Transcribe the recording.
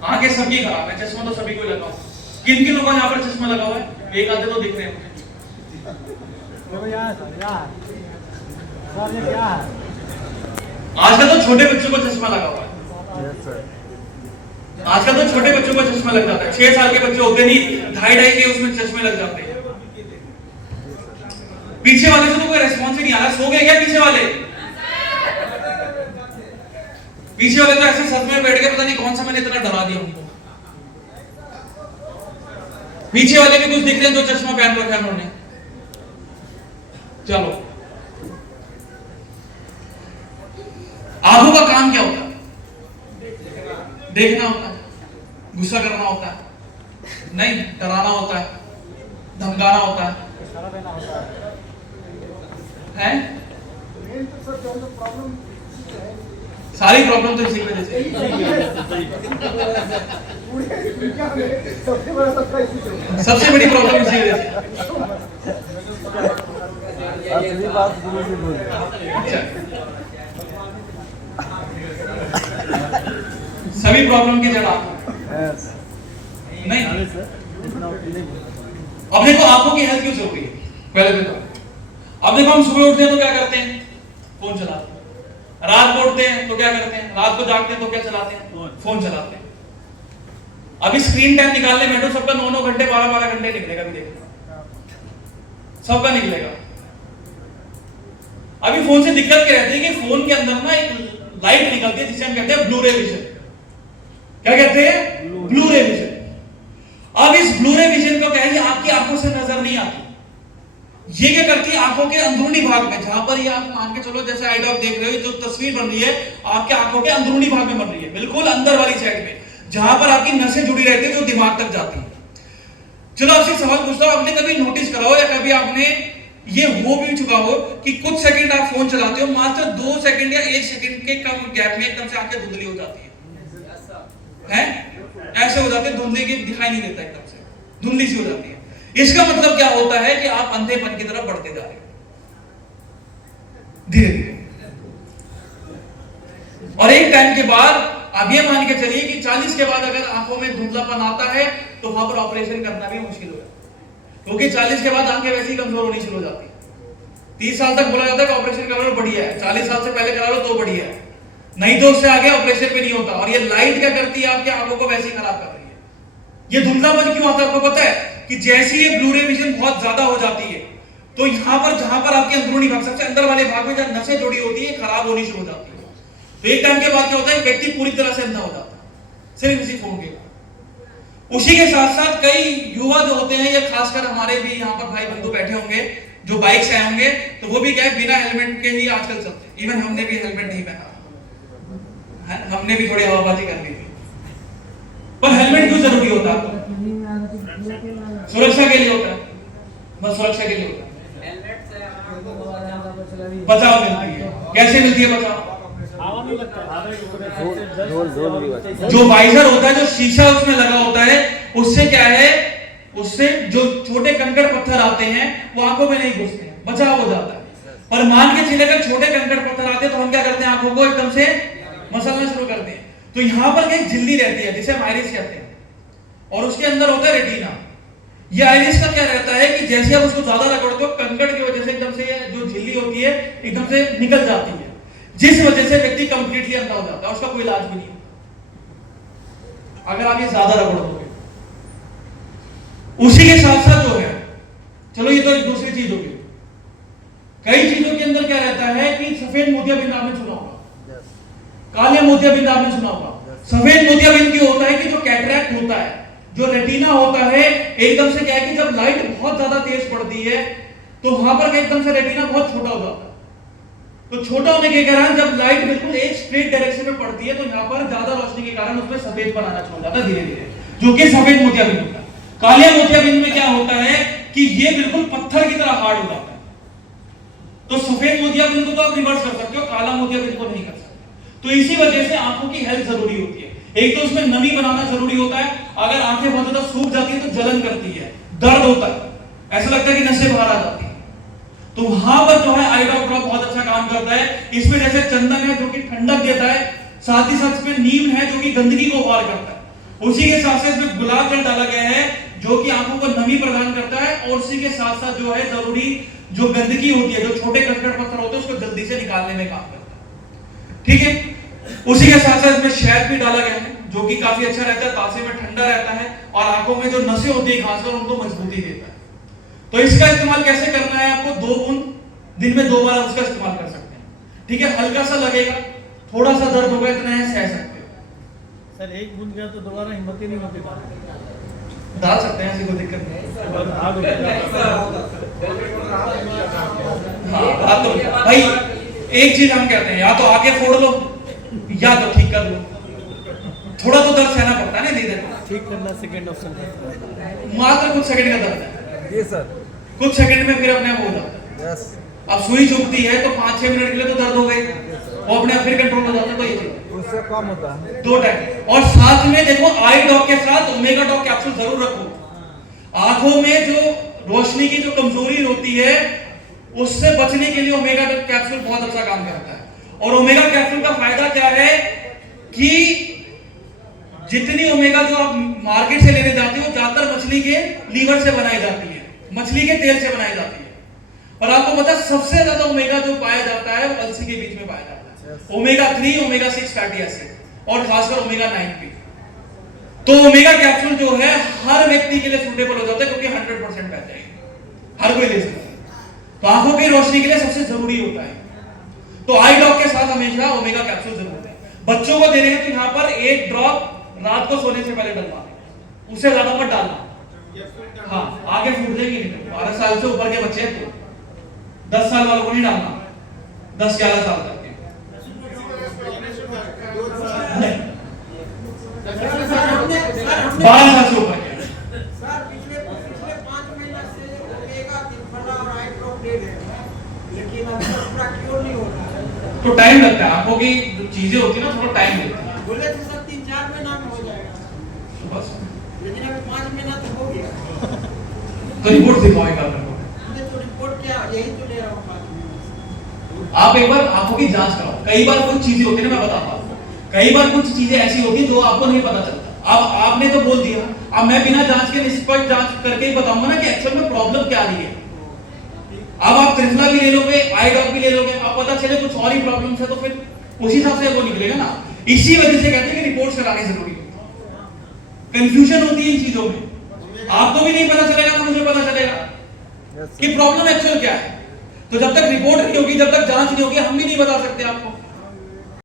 आंखें सबकी खराब है, चश्मा तो सभी को लगा हुआ। किन किन लोगों को यहाँ पर चश्मा लगा हुआ है? एक आधे तो दिख रहे हैं मुझे। आजकल तो छोटे बच्चों को चश्मा लगा हुआ है। आजकल तो छोटे बच्चों को चश्मा लग जाता है। 6 साल के बच्चे होते नहीं, 2.5 के उसमें चश्मे लग जाते हैं। पीछे वाले से तो कोई रेस्पॉन्स ही नहीं आ रहा। सो गए क्या पीछे वाले? पीछे वाले तो ऐसे सर में बैठ के पता नहीं कौन सा मैंने इतना डरा दिया उनको। पीछे वाले भी कुछ दिख रहे हैं जो चश्मा पहन रखा है उन्होंने। चलो, आंखों का काम क्या होता है? देखना होता है, गुस्सा करना होता है, नहीं डराना होता है, धमकाना होता है, हैं? सारी प्रॉब्लम तो इसी वजह से। सबसे बड़ी प्रॉब्लम इसी वजह से। सभी प्रॉब्लम की जड़ आंखों नहीं। अब देखो आंखों की हेल्थ क्यों जरूरी है पहले तो। अब देखो हम सुबह उठते हैं तो क्या करते हैं? फोन चलाते हैं। रात को उठते हैं तो क्या करते हैं? रात को जागते हैं तो क्या चलाते हैं? फोन चलाते हैं। अभी स्क्रीन टाइम निकालने में तो सबका 9-9 घंटे 12-12 घंटे निकलेगा। अभी देखो सबका निकलेगा। अभी फोन से दिक्कत क्या रहती है कि फोन के अंदर ना एक लाइट निकलती है जिसे हम कहते हैं ब्लू रे विजन। क्या कहते हैं? ब्लू रे विजन। अब इस ब्लू रे विजन को क्या है, आपकी आंखों से नजर नहीं आती। ये क्या करती है? आंखों के अंदरूनी भाग में, जहां पर ये आप मान के चलो जैसे आई ड्रॉप देख रहे हो, जो तस्वीर बन रही है आपके आंखों के अंदरूनी भाग में बन रही है, बिल्कुल अंदर वाली साइड में, जहां पर आपकी नसें जुड़ी रहती है जो दिमाग तक जाती है। चलो आपसे सवाल पूछता हूं, आपने कभी नोटिस करा हो या कभी आपने ये हो भी चुका हो कि कुछ सेकंड आप फोन चलाते हो, मात्र 2 सेकंड या 1 सेकंड के कम गैप में एकदम से आंखें धुंधली हो जाती है? ऐसे हो जाते हैं, धुंधली की दिखाई नहीं देता, एकदम से धुंधली सी हो जाती है। इसका मतलब क्या होता है कि आप अंधेपन की तरफ बढ़ते जा रहे हो धीरे धीरे। और एक टाइम के बाद अब ये मान के चलिए कि 40 के बाद अगर आंखों में धुंधलापन आता है तो वहां पर ऑपरेशन करना भी मुश्किल हो जाता है, क्योंकि 40 के बाद आंखें वैसे ही कमजोर होनी शुरू हो जाती है। 30 साल तक बोला जाता है कि ऑपरेशन करा लो बढ़िया है, 40 साल से पहले करा लो तो बढ़िया है, नहीं तो उससे आगे ऑपरेशन पे नहीं होता। और ये लाइट क्या करती है? आपकी आंखों को वैसे ही खराब कर रही है। ये धुंधलापन क्यों आता है आपको पता है? कि जैसे ही ब्लू रे विजन बहुत ज्यादा हो जाती है तो यहां पर जहां पर आपके अंदरूनी भाग, सबसे अंदर वाले भाग में जब नसें जुड़ी होती है, खराब होनी शुरू हो जाती है। तो एक टाइम के बाद क्या होता है? व्यक्ति पूरी तरह से अंधा हो जाता है सिर्फ इसी फोन के। उसी के साथ साथ कई युवा जो होते हैं, या खासकर हमारे भी यहाँ पर भाई बंधु बैठे होंगे जो बाइक से आए होंगे, तो वो भी क्या है, बिना हेलमेट के ही आजकल चलते हैं। इवन हमने भी हेलमेट नहीं पहना, हमने भी थोड़ी हवाबाजी कर ली थी। पर हेलमेट क्यों जरूरी होता है? सुरक्षा के लिए होता है, बस सुरक्षा के लिए होता है। बचाव मिलती है। कैसे मिलती है बचाव? जो वाइजर होता है, जो शीशा उसमें लगा होता है, उससे क्या है, उससे जो छोटे कंकड़ पत्थर आते हैं वो आंखों में नहीं घुसते हैं, बचाव हो जाता है। पर मान के चलिए अगर छोटे कंकड़ पत्थर आते हैं तो हम क्या करते हैं? आंखों को एकदम से मसलना शुरू करते हैं। तो यहां पर एक झिल्ली रहती है जिसे हम आइरिस कहते हैं, और उसके अंदर होता है रेटिना। ये आइरिस का क्या रहता है कि जैसे आप उसको ज्यादा रगड़ते हो, कंकड़ की वजह से एकदम से जो झिल्ली होती है एकदम से निकल जाती है, जिस वजह से व्यक्ति कंप्लीटली अंधा हो जाता है। उसका कोई इलाज भी नहीं है अगर आप ये ज्यादा रगड़ोगे। उसी के साथ साथ जो है, चलो ये तो एक दूसरी चीज होगी, कई चीजों के अंदर क्या रहता है कि सफेद मोतियाबिंद आपने सुना होगा, काले मोतियाबिंद आपने सुना होगा। सफेद मोतियाबिंद क्यों होता है? कि जो कैटरैक्ट होता है, जो रेटिना होता है, एकदम से क्या है कि जब लाइट बहुत ज्यादा तेज पड़ती है तो वहां पर एकदम से रेटिना बहुत छोटा हो जाता है। तो छोटा होने के कारण जब लाइट बिल्कुल एक स्ट्रेट डायरेक्शन में पड़ती है तो यहां पर ज्यादा रोशनी के कारण उसमें सफेद पर आना शुरू हो जाता है धीरे धीरे, जो कि सफेद मोतियाबिंद होता है। काले मोतियाबिंद में क्या होता है कि ये बिल्कुल पत्थर की तरह हार्ड हो जाता है। तो सफेद मोतियाबिंद को तो आप रिवर्स कर सकते हो, काला मोतियाबिंद को नहीं कर सकते। तो इसी वजह से आंखों की हेल्थ जरूरी होती है। एक तो उसमें नमी बनाना जरूरी होता है, अगर आंखें बहुत ज्यादा सूख जाती है तो जलन करती है, दर्द होता है, ऐसा लगता है कि नसें बाहर आ जाती है। तो वहां पर जो है आई ड्रॉप बहुत अच्छा काम करता है। इसमें जैसे चंदन है जो कि ठंडक देता है, साथ ही साथ इसमें नीम है जो कि गंदगी को बाहर करता है। उसी के साथ साथ इसमें गुलाब जल डाला गया है जो कि आंखों को नमी प्रदान करता है और उसी के साथ साथ जो है जरूरी जो गंदगी होती है, जो छोटे कंकड़ पत्थर होते हैं उसको जल्दी से निकालने में काम करता है। ठीक है, उसी के साथ साथ इसमें शहद भी डाला गया है जो कि काफी अच्छा रहता है, तासे में ठंडा रहता है और आंखों में जो नसें होती है खासकर उनको मजबूती देता है। तो इसका इस्तेमाल कैसे करना है, आपको 2 बूंद दिन में 2 बार उसका इस्तेमाल कर सकते हैं। ठीक है, हल्का सा लगेगा, थोड़ा सा दर्द होगा, इतना है सह सकते हो। सर एक बूंद गया तो दोबारा हिम्मत ही नहीं होती, डाल सकते हैं, ऐसी कोई दिक्कत नहीं। हाँ तो भाई एक चीज हम कहते हैं, या तो आगे फोड़ लो या तो ठीक कर लो, थोड़ा तो दर्द सहना पड़ता है ना, नहीं देना ठीक करना सेकंड ऑप्शन है, मात्र कुछ सेकंड का दर्द है जी सर, कुछ सेकंड में फिर अपने आप हो जाता है। यस, अब सुई चुभती है तो 5-6 मिनट के लिए तो दर्द हो गई, वो अपने आप फिर कंट्रोल हो जाता है। तो ये चीज उससे कम होता है 2 टाइम। और साथ में देखो आई डॉग के साथ ओमेगा डॉग कैप्सूल जरूर रखो। आंखों में जो रोशनी की जो कमजोरी होती है उससे बचने के लिए ओमेगा डॉग कैप्सूल बहुत अच्छा काम करता है। और ओमेगा कैप्सूल का फायदा क्या है कि जितनी ओमेगा जो आप मार्केट से लेने जाते हो ज्यादातर मछली के लीवर से बनाई जाती है, मछली के तेल से बनाई जाती है। और आपको पता है सबसे ज्यादा ओमेगा जो पाया जाता है वो अलसी के बीच में पाया जाता है, ओमेगा 3, ओमेगा 6 फैटी एसिड और खासकर ओमेगा 9 भी। तो ओमेगा कैप्सूल जो है हर व्यक्ति के लिए सूटेबल हो जाता है क्योंकि 100% रहता है, हर कोई ले सकता है। तो आंखों की रोशनी के लिए सबसे जरूरी होता है। तो आई डॉग के साथ हमेशा ओमेगा कैप्सूल जरूर है। बच्चों को दे रहे हैं तो यहाँ पर 1 ड्रॉप रात को सोने से पहले डलवा, उससे ज्यादा मत डालना। हाँ, आगे फूट जाएगी नहीं। 12 साल से ऊपर के बच्चे तो 10 साल वालों को नहीं डालना, 10-11 साल तक के नहीं, 12 साल से ऊपर के। सर पिछले 5 महीना से ओमेगा 3 और आई ड्रॉप ले रहे हैं, लेकिन अब तक पूरा क्योर नहीं हो रहा है। तो टाइम लगता है, आंखों की जो चीजें होती है ना थोड़ा टाइम लेती है। बोले थे सर 3-4 महीना में हो जाएगा, बस लेकिन अभी 5 महीना तो हो गया। तो रिपोर्ट दिखाओ एक बार मेरे को। हमने तो रिपोर्ट किया, यही तो ले रहा हूँ 5 महीने से। आप एक बार आंखों की जांच कराओ। कई बार कुछ चीजें होती है ना, मैं बताता हूँ, कई बार कुछ चीजें ऐसी होती है जो आपको नहीं पता चलता। अब आपने तो बोल दिया, अब मैं बिना जांच के निष्पक्ष जांच करके ही बताऊंगा ना कि एक्चुअल में प्रॉब्लम क्या आ रही है। अब आप त्रिफला भी ले लोगे, आई डॉग भी ले लोगे, अब पता चले कुछ और ही प्रॉब्लम है तो फिर उसी हिसाब से वो निकलेगा ना। इसी वजह से कहते हैं कि रिपोर्ट करानी जरूरी है। कंफ्यूजन होती है इन चीजों में, आपको भी नहीं पता चलेगा ना मुझे पता चलेगा कि प्रॉब्लम एक्चुअल क्या है। तो जब तक रिपोर्ट नहीं होगी, जब तक जांच नहीं होगी, हम भी नहीं बता सकते आपको।